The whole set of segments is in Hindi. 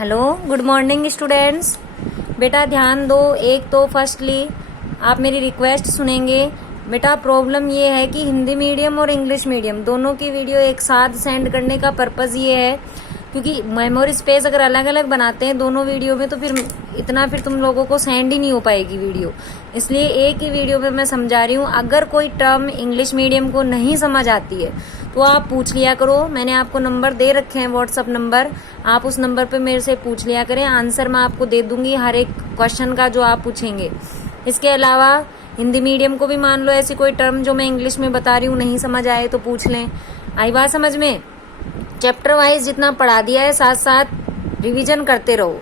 Hello, good morning students. बेटा ध्यान दो। एक तो फर्स्टली आप मेरी रिक्वेस्ट सुनेंगे। बेटा प्रॉब्लम ये है कि हिंदी मीडियम और इंग्लिश मीडियम दोनों की वीडियो एक साथ सेंड करने का पर्पज़ ये है क्योंकि मेमोरी स्पेस अगर अलग अलग बनाते हैं दोनों वीडियो में तो फिर तुम लोगों को सेंड ही नहीं हो पाएगी वीडियो। इसलिए एक ही वीडियो में मैं समझा रही हूँ। अगर कोई टर्म इंग्लिश मीडियम को नहीं समझ आती है तो आप पूछ लिया करो। मैंने आपको नंबर दे रखे हैं, व्हाट्सअप नंबर, आप उस नंबर पे मेरे से पूछ लिया करें। आंसर मैं आपको दे दूंगी हर एक क्वेश्चन का जो आप पूछेंगे। इसके अलावा हिंदी मीडियम को भी मान लो ऐसी कोई टर्म जो मैं इंग्लिश में बता रही हूँ नहीं समझ आए तो पूछ लें। आई बात समझ में? चैप्टर वाइज जितना पढ़ा दिया है साथ साथ रिवीजन करते रहो,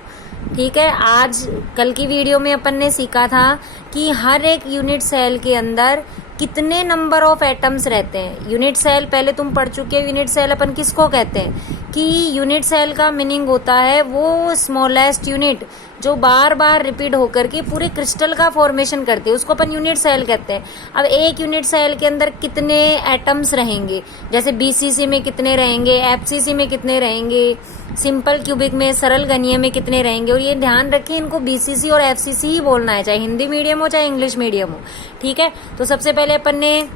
ठीक है। आज कल की वीडियो में अपन ने सीखा था कि हर एक यूनिट सेल के अंदर कितने नंबर ऑफ एटम्स रहते हैं। यूनिट सेल पहले तुम पढ़ चुके हो। यूनिट सेल अपन किसको कहते हैं कि यूनिट सेल का मीनिंग होता है वो स्मॉलेस्ट यूनिट जो बार बार रिपीट होकर के पूरे क्रिस्टल का फॉर्मेशन करते हैं, उसको अपन यूनिट सेल कहते हैं। अब एक यूनिट सेल के अंदर कितने एटम्स रहेंगे, जैसे बीसीसी में कितने रहेंगे, एफसीसी में कितने रहेंगे, सिंपल क्यूबिक में, सरल घनीय में कितने रहेंगे। और ये ध्यान रखें इनको बीसीसी और एफसीसी ही बोलना है, चाहे हिंदी मीडियम हो चाहे इंग्लिश मीडियम हो, ठीक है। तो सबसे पहले अपन ने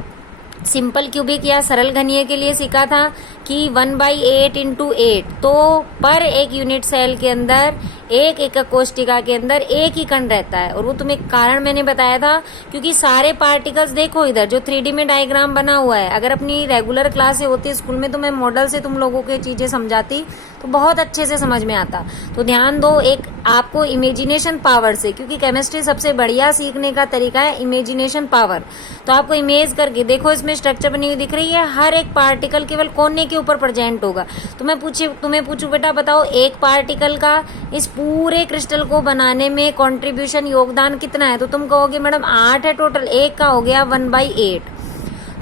सिंपल क्यूबिक या सरल घनीय के लिए सीखा था कि 1/8 × 8, तो पर एक यूनिट सेल के अंदर एक एकक कोष्टिका के अंदर एक ही कण रहता है। और वो तुम्हें कारण मैंने बताया था क्योंकि सारे पार्टिकल्स देखो इधर जो 3D में डायग्राम बना हुआ है। अगर अपनी रेगुलर क्लासें होती स्कूल में तो मैं मॉडल से तुम लोगों को चीजें समझाती तो बहुत अच्छे से समझ में आता। तो ध्यान दो, एक आपको इमेजिनेशन पावर से, क्योंकि केमिस्ट्री सबसे बढ़िया सीखने का तरीका है इमेजिनेशन पावर। तो आपको इमेज करके देखो, इसमें स्ट्रक्चर बनी हुई दिख रही है, हर एक पार्टिकल केवल कोने के ऊपर प्रेजेंट होगा। तो मैं तुम्हें पूछूं बेटा बताओ एक पार्टिकल का इस पूरे क्रिस्टल को बनाने में कंट्रीब्यूशन योगदान कितना है? तो तुम कहोगे मैडम 8 है टोटल, एक का हो गया 1/8,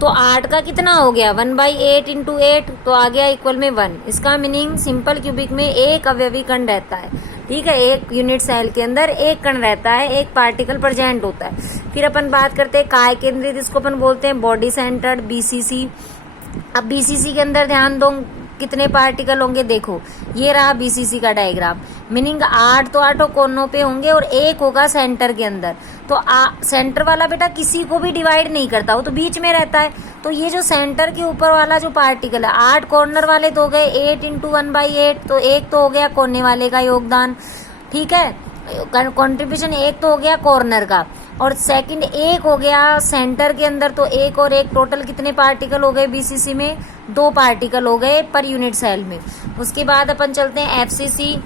तो 8 का कितना हो गया 1/8 × 8, तो आ गया इक्वल में 1। इसका मीनिंग सिंपल क्यूबिक में एक अवयवी कण रहता है, ठीक है। एक यूनिट सेल के अंदर एक कण रहता है, एक पार्टिकल प्रेजेंट होता है। फिर अपन बात करते हैं काय केंद्रित, इसको अपन बोलते हैं बॉडी सेंटर्ड बीसीसी। अब बीसीसी के अंदर ध्यान दो कितने पार्टिकल होंगे, देखो ये रहा बीसीसी का डायग्राम। मीनिंग 8 तो 8 कोनों पे होंगे और एक होगा सेंटर के अंदर। तो सेंटर वाला बेटा किसी को भी डिवाइड नहीं करता, वो तो बीच में रहता है। तो ये जो सेंटर के ऊपर वाला जो पार्टिकल है, 8 कॉर्नर वाले तो हो गए 8 × 1/8, तो एक तो हो गया कोने वाले का योगदान, ठीक है। कंट्रीब्यूशन एक तो हो गया कॉर्नर का और सेकंड एक हो गया सेंटर के अंदर। तो एक और एक टोटल कितने पार्टिकल हो गए बीसीसी में? 2 पार्टिकल हो गए पर यूनिट सेल में। उसके बाद अपन चलते हैं एफसीसी।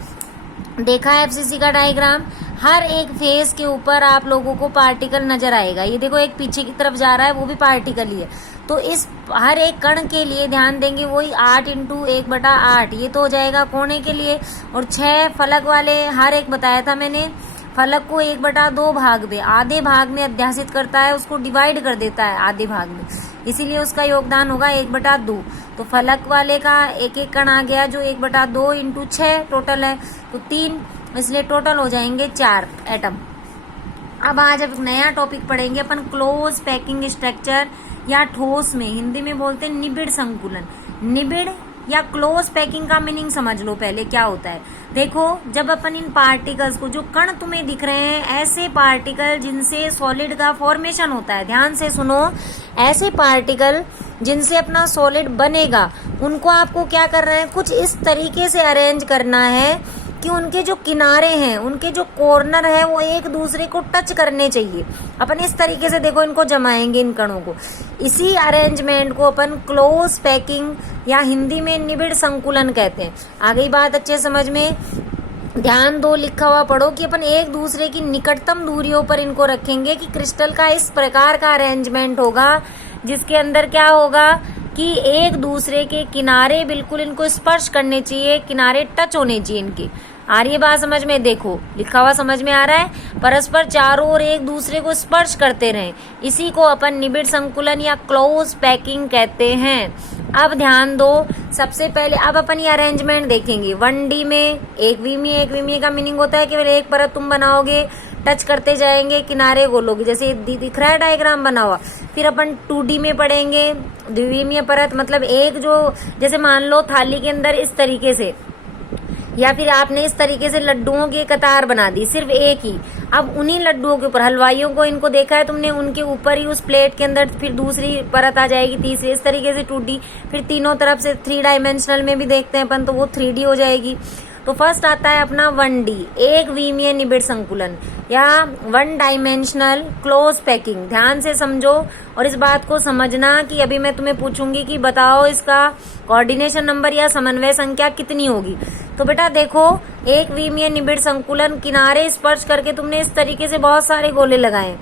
देखा है एफसीसी का डायग्राम, हर एक फेस के ऊपर आप लोगों को पार्टिकल नजर आएगा। ये देखो एक पीछे की तरफ जा रहा है वो भी पार्टिकल ही है। तो इस हर एक कण के लिए ध्यान देंगे वही 8 × 1/8, ये तो हो जाएगा कोने के लिए। और 6 फलक वाले हर एक बताया था मैंने, फलक को 1/2 भाग में, आधे भाग में अध्यासित करता है, उसको डिवाइड कर देता है आधे भाग में, इसीलिए उसका योगदान होगा 1/2। तो फलक वाले का एक एक कण आ गया जो 1/2 × 6 टोटल है, तो 3, इसलिए टोटल हो जाएंगे 4 एटम। अब आज अब नया टॉपिक पढ़ेंगे अपन, क्लोज पैकिंग स्ट्रक्चर या ठोस में हिंदी में बोलते हैं निबिड़ संकुलन। निबिड़ या क्लोज पैकिंग का मीनिंग समझ लो पहले क्या होता है। देखो जब अपन इन पार्टिकल्स को, जो कण तुम्हें दिख रहे हैं, ऐसे पार्टिकल जिनसे सॉलिड का फॉर्मेशन होता है, ध्यान से सुनो, ऐसे पार्टिकल जिनसे अपना सॉलिड बनेगा उनको आपको क्या करना है, कुछ इस तरीके से अरेंज करना है कि उनके जो किनारे हैं, उनके जो कॉर्नर है वो एक दूसरे को टच करने चाहिए। अपन इस तरीके से देखो इनको जमाएंगे इन कणों को, इसी अरेंजमेंट को अपन क्लोज पैकिंग या हिंदी में निबिड़ संकुलन कहते हैं। आ गई बात अच्छे समझ में? ध्यान दो, लिखा हुआ पढ़ो कि अपन एक दूसरे की निकटतम दूरियों पर इनको रखेंगे कि क्रिस्टल का इस प्रकार का अरेंजमेंट होगा जिसके अंदर क्या होगा कि एक दूसरे के किनारे बिल्कुल इनको स्पर्श करने चाहिए, किनारे टच होने चाहिए इनके। आ रही है बात समझ में? देखो लिखा हुआ समझ में आ रहा है। परस्पर चारों ओर एक दूसरे को स्पर्श करते रहें, इसी को अपन निबिड़ संकुलन या क्लोज पैकिंग कहते हैं। अब ध्यान दो, सबसे पहले अब अपन ये अरेंजमेंट देखेंगे। 1D में एक विमीय का मीनिंग होता है केवल एक परत तुम बनाओगे, टच करते जाएंगे किनारे गोलोगे, जैसे दिख रहा है डायग्राम बना हुआ। फिर अपन 2D में पढ़ेंगे, द्विविमीय परत, मतलब एक जो, जैसे मान लो थाली के अंदर इस तरीके से या फिर आपने इस तरीके से लड्डुओं की कतार बना दी, सिर्फ एक ही। अब उन्हीं लड्डुओं के ऊपर, हलवाइयों को इनको देखा है तुमने, उनके ऊपर ही उस प्लेट के अंदर फिर दूसरी परत आ जाएगी, तीसरी, इस तरीके से 2D, फिर तीनों तरफ से 3 डायमेंशनल में भी देखते हैं अपन तो वो 3D हो जाएगी। तो फर्स्ट आता है अपना 1D, एक विमीय निबिड़ संकुलन या 1 डायमेंशनल क्लोज पैकिंग। ध्यान से समझो और इस बात को समझना कि अभी मैं तुम्हें पूछूंगी कि बताओ इसका कोऑर्डिनेशन नंबर या समन्वय संख्या कितनी होगी। तो बेटा देखो, एक विमीय निबिड़ संकुलन, किनारे स्पर्श करके तुमने इस तरीके से बहुत सारे गोले लगाए।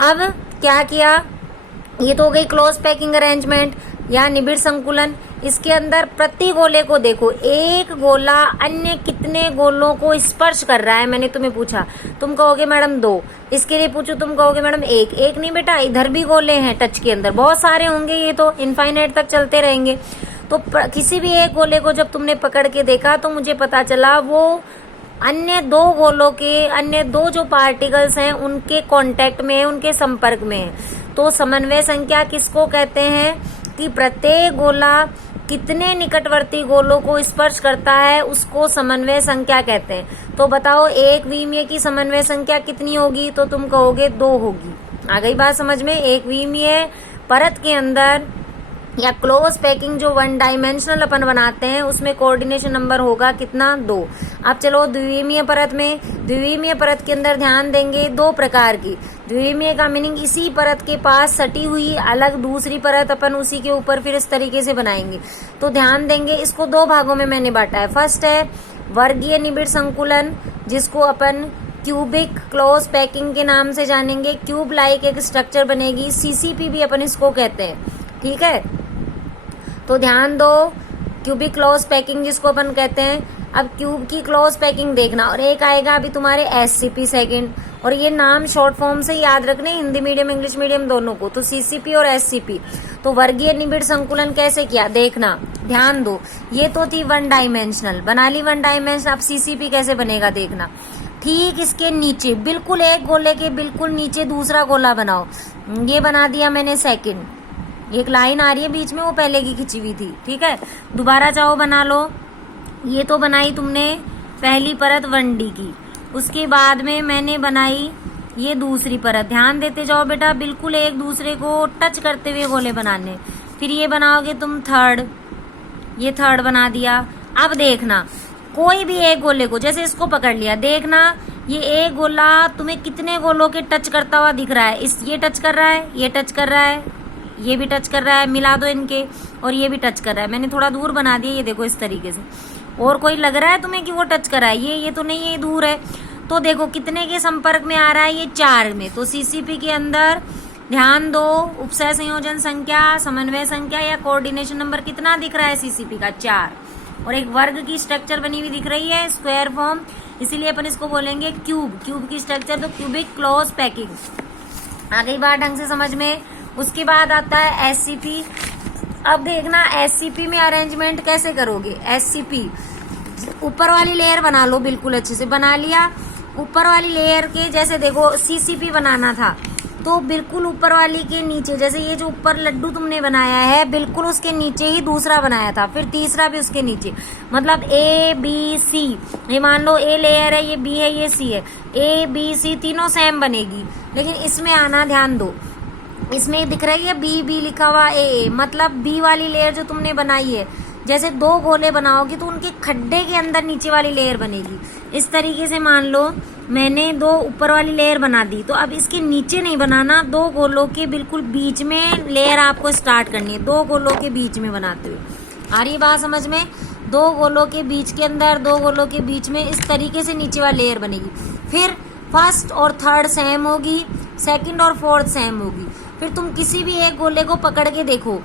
अब क्या किया, ये तो हो गई क्लोज पैकिंग अरेंजमेंट या निबिड़ संकुलन। इसके अंदर प्रति गोले को देखो, एक गोला अन्य कितने गोलों को स्पर्श कर रहा है, मैंने तुम्हें पूछा, तुम कहोगे मैडम 2, इसके लिए पूछू तुम कहोगे मैडम 1। एक नहीं बेटा, इधर भी गोले हैं टच के अंदर, बहुत सारे होंगे, ये तो इनफाइनाइट तक चलते रहेंगे। तो किसी भी एक गोले को जब तुमने पकड़ के देखा तो मुझे पता चला वो अन्य 2 गोलों के, अन्य 2 जो पार्टिकल्स हैं उनके कांटेक्ट में है, उनके संपर्क में है। तो समन्वय संख्या किसको कहते हैं कि प्रत्येक गोला कितने निकटवर्ती गोलों को स्पर्श करता है, उसको समन्वय संख्या कहते हैं। तो बताओ एक विमीय की समन्वय संख्या कितनी होगी, तो तुम कहोगे 2 होगी। आ गई बात समझ में। एक विमीय परत के अंदर या क्लोज पैकिंग जो 1 डायमेंशनल अपन बनाते हैं उसमें कोऑर्डिनेशन नंबर होगा कितना, 2। अब चलो द्विविमीय परत में, द्विविमीय परत के अंदर ध्यान देंगे 2 प्रकार की। द्विविमीय का मीनिंग इसी परत के पास सटी हुई अलग दूसरी परत अपन उसी के ऊपर फिर इस तरीके से बनाएंगे। तो ध्यान देंगे, इसको 2 भागों में मैंने बांटा है। फर्स्ट है वर्गीय निबिड़ संकुलन, जिसको अपन क्यूबिक क्लोज पैकिंग के नाम से जानेंगे। क्यूब लाइक एक स्ट्रक्चर बनेगी, सीसीपी भी अपन इसको कहते हैं, ठीक है। तो ध्यान दो, क्यूबिक क्लोज पैकिंग जिसको अपन कहते हैं। अब क्यूब की क्लोज पैकिंग देखना, और एक आएगा अभी तुम्हारे एससीपी सेकंड, और ये नाम शॉर्ट फॉर्म से याद रखने, हिंदी मीडियम इंग्लिश मीडियम दोनों को। तो सीसीपी और एससीपी। तो वर्गीय निबिड़ संकुलन कैसे किया देखना, ध्यान दो। ये तो थी 1 डायमेंशनल, बना ली 1 डायमेंशनल। अब सीसीपी कैसे बनेगा देखना। ठीक इसके नीचे, बिल्कुल एक गोले के बिल्कुल नीचे दूसरा गोला बनाओ। ये बना दिया मैंने सेकंड, एक लाइन आ रही है बीच में, वो पहले की खिंची हुई थी, ठीक है। दोबारा चाहो बना लो। ये तो बनाई तुमने पहली परत 1D की, उसके बाद में मैंने बनाई ये दूसरी परत। ध्यान देते जाओ बेटा, बिल्कुल एक दूसरे को टच करते हुए गोले बनाने। फिर ये बनाओगे तुम थर्ड, ये थर्ड बना दिया। अब देखना, कोई भी एक गोले को, जैसे इसको पकड़ लिया, देखना ये एक गोला तुम्हें कितने गोलों के टच करता हुआ दिख रहा है। ये टच कर रहा है, ये टच कर रहा है, ये भी टच कर रहा है, मिला दो इनके, और ये भी टच कर रहा है। मैंने थोड़ा दूर बना दिया, ये देखो इस तरीके से। और कोई लग रहा है तुम्हें कि वो टच कर रहा है, ये तो नहीं, ये दूर है। तो देखो कितने के संपर्क में आ रहा है, ये 4 में। तो सीसीपी के अंदर ध्यान दो, उपसय संयोजन संख्या, समन्वय संख्या या कोऑर्डिनेशन नंबर कितना दिख रहा है सीसीपी का, 4। और एक वर्ग की स्ट्रक्चर बनी हुई दिख रही है, स्क्वायर फॉर्म, इसीलिए अपन इसको बोलेंगे क्यूब। क्यूब की स्ट्रक्चर तो क्यूबिक क्लोज पैकिंग। आ गई बात ढंग से समझ में। उसके बाद आता है एससीपी। अब देखना एससीपी में अरेंजमेंट कैसे करोगे। एससीपी ऊपर वाली लेयर बना लो, बिल्कुल अच्छे से बना लिया। ऊपर वाली लेयर के जैसे देखो सीसीपी बनाना था, तो बिल्कुल ऊपर वाली के नीचे, जैसे ये जो ऊपर लड्डू तुमने बनाया है, बिल्कुल उसके नीचे ही दूसरा बनाया था, फिर तीसरा भी उसके नीचे। मतलब ए बी सी, ये मान लो ए लेयर है, ये बी है, ये सी है, ए बी सी तीनों सेम बनेगी। लेकिन इसमें आना, ध्यान दो, इसमें दिख रही है बी बी लिखा हुआ ए, मतलब बी वाली लेयर जो तुमने बनाई है, जैसे 2 गोले बनाओगी तो उनके खड्डे के अंदर नीचे वाली लेयर बनेगी। इस तरीके से मान लो मैंने 2 ऊपर वाली लेयर बना दी, तो अब इसके नीचे नहीं बनाना, 2 गोलों के बिल्कुल बीच में लेयर आपको स्टार्ट करनी है। 2 गोलों के बीच में बनाते हुए, आ रही बात समझ में। 2 गोलों के बीच के अंदर, 2 गोलों के बीच में इस तरीके से नीचे वाली लेयर बनेगी। फिर फर्स्ट और थर्ड सेम होगी, सेकंड और फोर्थ सेम होगी। फिर तुम किसी भी एक गोले को पकड़ के देखो,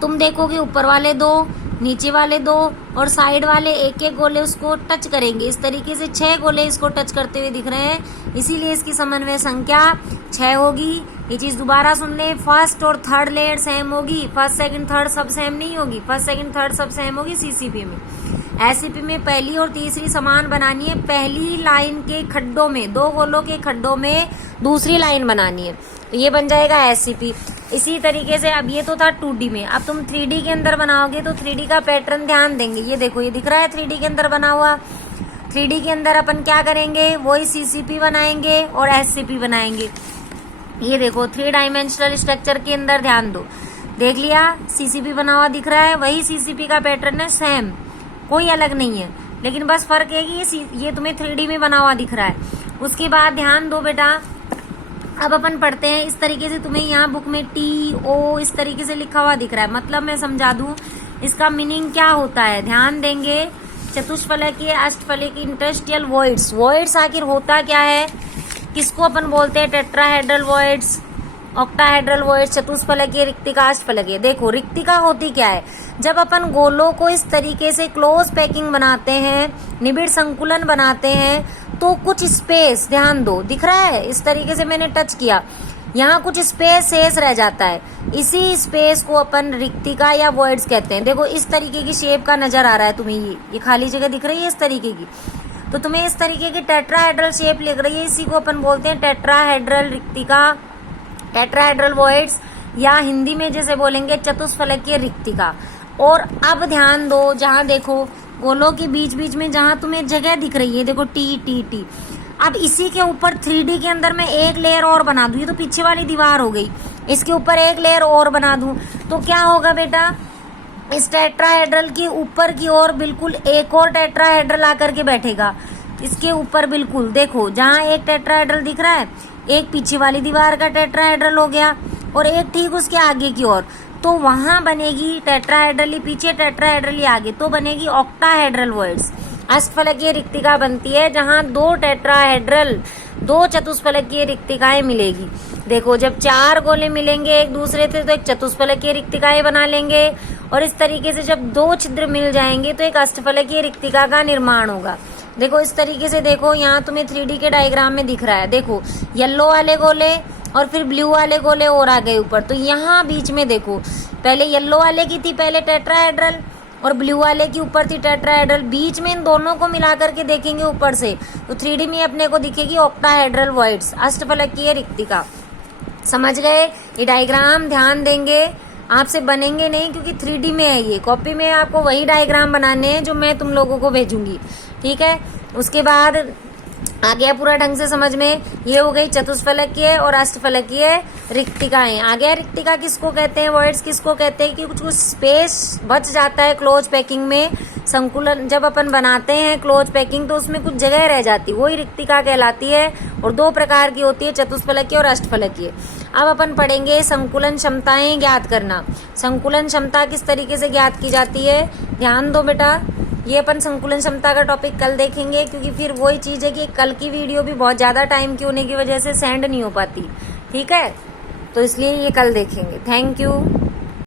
तुम देखोगे ऊपर वाले 2, नीचे वाले 2 और साइड वाले एक एक गोले उसको टच करेंगे। इस तरीके से 6 गोले इसको टच करते हुए दिख रहे हैं, इसीलिए इसकी समन्वय संख्या 6 होगी। ये चीज दोबारा सुन ले, फर्स्ट और थर्ड लेयर सेम होगी, फर्स्ट सेकंड थर्ड सब सेम नहीं होगी, फर्स्ट सेकंड थर्ड सब सेम होगी सीसीपी में। एससीपी में पहली और तीसरी समान बनानी है, पहली लाइन के खड्डों में, 2 गोलों के खड्डों में दूसरी लाइन बनानी है, तो ये बन जाएगा एससीपी। इसी तरीके से अब ये तो था 2D में, अब तुम 3D के अंदर बनाओगे तो 3D का पैटर्न ध्यान देंगे। ये देखो, ये दिख रहा है 3D के अंदर बना हुआ। 3D के अंदर अपन क्या करेंगे, वही CCP बनाएंगे और SCP बनाएंगे। ये देखो 3 डायमेंशनल स्ट्रक्चर के अंदर ध्यान दो, देख लिया CCP बना हुआ दिख रहा है, वही CCP का पैटर्न है, सेम, कोई अलग नहीं है, लेकिन बस फर्क है कि ये तुम्हें 3D में बना हुआ दिख रहा है। उसके बाद ध्यान दो बेटा, अब अपन पढ़ते हैं इस तरीके से, तुम्हें यहाँ बुक में TO इस तरीके से लिखा हुआ दिख रहा है, मतलब मैं समझा दूं इसका मीनिंग क्या होता है, ध्यान देंगे। चतुष्फलकीय, अष्टफलकीय, इंटरस्टिशियल वॉइड्स, वॉइड्स आखिर होता क्या है, किसको अपन बोलते हैं, टेट्राहेड्रल वॉइड्स, ऑक्टाहेड्रल वॉइड्स, चतुष्फलकीय, रिक्तिका, अष्टफलकीय। देखो रिक्तिका होती क्या है, जब अपन गोलों को इस तरीके से क्लोज पैकिंग बनाते हैं, निबिड़ संकुलन बनाते हैं, तो कुछ स्पेस, ध्यान दो, दिख रहा है इस तरीके से मैंने टच किया, यहाँ कुछ स्पेस शेष रह जाता है, इसी स्पेस को अपन रिक्तिका या वॉइड्स कहते हैं। देखो इस तरीके की शेप का नजर आ रहा है तुम्हें, ये खाली जगह दिख रही है इस तरीके की, तो तुम्हें इस तरीके की टेट्राहेड्रल शेप लिख रही है, इसी को अपन बोलते हैं टेट्राहेड्रल रिक्तिका, टेट्राहेड्रल वॉइड्स, या हिंदी में जैसे बोलेंगे चतुष्फलकीय रिक्तिका। और अब ध्यान दो, जहां देखो गोलों के बीच बीच में जहां तुम्हें जगह दिख रही है, देखो T, अब इसी के ऊपर 3D के अंदर मैं एक लेयर और बना दूं, ये तो पीछे वाली दीवार हो गई, इसके ऊपर एक लेयर और बना दूं तो क्या होगा बेटा, इस टेट्राहेड्रल के ऊपर की ओर बिल्कुल एक और टेट्राहेड्रल आकर के बैठेगा इसके ऊपर। बिल्कुल देखो, जहां एक टेट्राहेड्रल दिख रहा है, एक पीछे वाली दीवार का टेट्राहेड्रल हो गया और एक ठीक उसके आगे की ओर, तो वहां बनेगी टेट्राहेड्रल पीछे, टेट्राहेड्रल आगे, तो बनेगी ऑक्टाहेड्रल वॉइड्स। अष्टफलकीय रिक्तिका बनती है जहां 2 टेट्राहेड्रल, 2 चतुष्फलकीय रिक्तिकाएं मिलेगी। देखो जब 4 गोले मिलेंगे एक दूसरे से तो एक चतुष्फलकीय रिक्तिकाएं बना लेंगे, और इस तरीके से जब 2 छिद्र मिल जाएंगे तो एक अष्टफलकीय रिक्तिका का निर्माण होगा। देखो इस तरीके से, देखो यहाँ तुम्हें 3D के डायग्राम में दिख रहा है, देखो येलो वाले गोले और फिर ब्लू वाले गोले और आ गए ऊपर, तो यहाँ बीच में देखो पहले येलो वाले की थी पहले टेट्राहेड्रल और ब्लू वाले की ऊपर थी टेट्राहेड्रल, बीच में इन दोनों को मिला करके देखेंगे ऊपर से तो 3D में अपने को दिखेगी ऑक्टाहेड्रल वॉइड्स, अष्टफलकीय रिक्तिका। समझ गए, ये डायग्राम ध्यान देंगे, आपसे बनेंगे नहीं क्योंकि 3D में है, ये कॉपी में आपको वही डायग्राम बनाने हैं जो मैं तुम लोगों को भेजूंगी, ठीक है। उसके बाद आ गया पूरा ढंग से समझ में, ये हो गई चतुष्फलकीय और अष्टफलकीय रिक्तिकाएं। आ गया रिक्तिका किसको कहते हैं, वॉइड्स किसको कहते हैं, कि कुछ स्पेस बच जाता है क्लोज पैकिंग में, संकुलन जब अपन बनाते हैं क्लोज पैकिंग तो उसमें कुछ जगह रह जाती है, वही रिक्तिका कहलाती है। और 2 प्रकार की होती है, चतुष्फलकीय और अष्टफलकीय। अब अपन पढ़ेंगे संकुलन क्षमताएं ज्ञात करना। संकुलन क्षमता किस तरीके से ज्ञात की जाती है, ध्यान दो बेटा, ये अपन संकुलन क्षमता का टॉपिक कल देखेंगे, क्योंकि फिर वही चीज है कि कल की वीडियो भी बहुत ज्यादा टाइम की होने की वजह से सेंड नहीं हो पाती, ठीक है, तो इसलिए ये कल देखेंगे। Thank you.